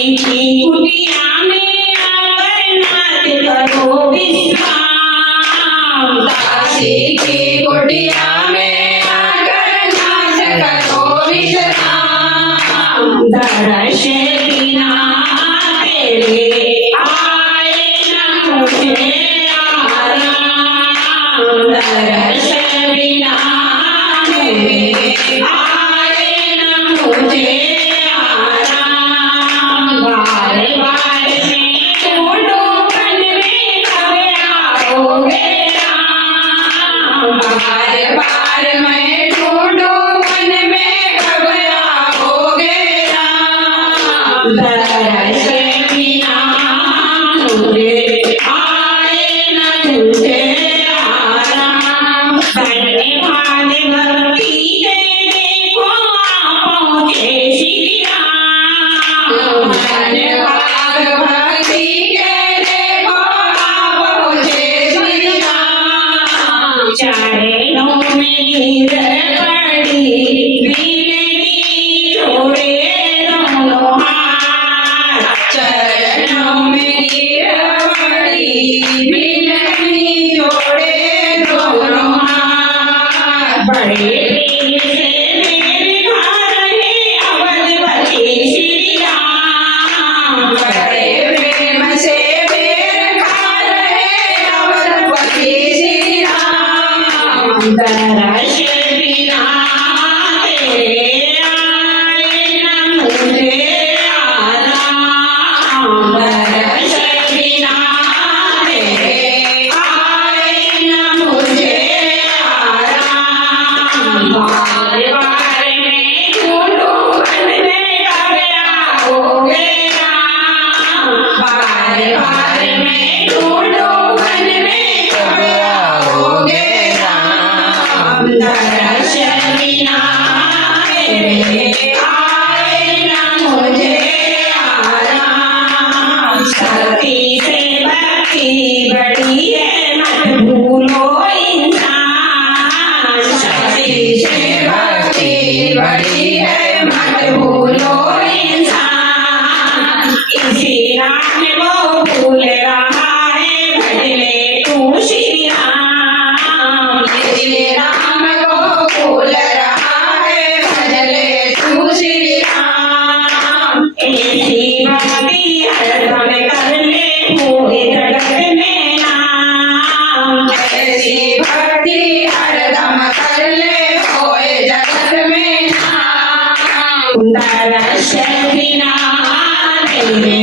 की कुटिया में आकर नाच करो विश्राम। काशी की कुटिया में आकर नाच करो विश्राम। दर्श बिना तेरे आए न मुझे आराम। दर्श बिना तेरे आए न मुझे आराम। बार बार मैं ढूंढूं मन में कब आओगे राम। बार बार मैं ढूंढूं मन में कब आओगे राम। दर्श बिना मुझे आए न तुझे आराम। करने वाले भक्ति के देखो पहुँचे श्री राम। धन्यवाद भक्ति के देखो आप मुझे श्री राम। चरणों में गिर पड़ी बिनती छोड़े दोनों हाथ। चरणों में गिर पड़ी बिनती जोड़े दोनों हाथ। बड़े प्रेम से मेरे घर है अवधवती श्री राम। बड़े प्रेम से मेरे घर है अवधवती श्री राम। दर्श बिना तेरे आए न मुझे आराम। दर्श बिना तेरे आए न मुझे आराम। बार बार मैं ढूंढूं मन में कब आओगे राम। बार बार मैं ढूंढूं मन में कब आओगे राम। दर्श बिना तेरे आए न मुझे आराम। शक्ति से भक्ति बड़ी है मत भूलो इंसान। शक्ति से भक्ति बड़ी है मत भूलो इंसान। इसी राम को भूल रहा है भजले तू श्री राम। श्री राम को भूल रहा है भजले तू श्री राम। ऐसी भक्ति हरदम कर ले पूरे जगत में नाम। ऐसी भक्ति हरदम कर ले होए जगत में नाम। दर्श बिना तेरे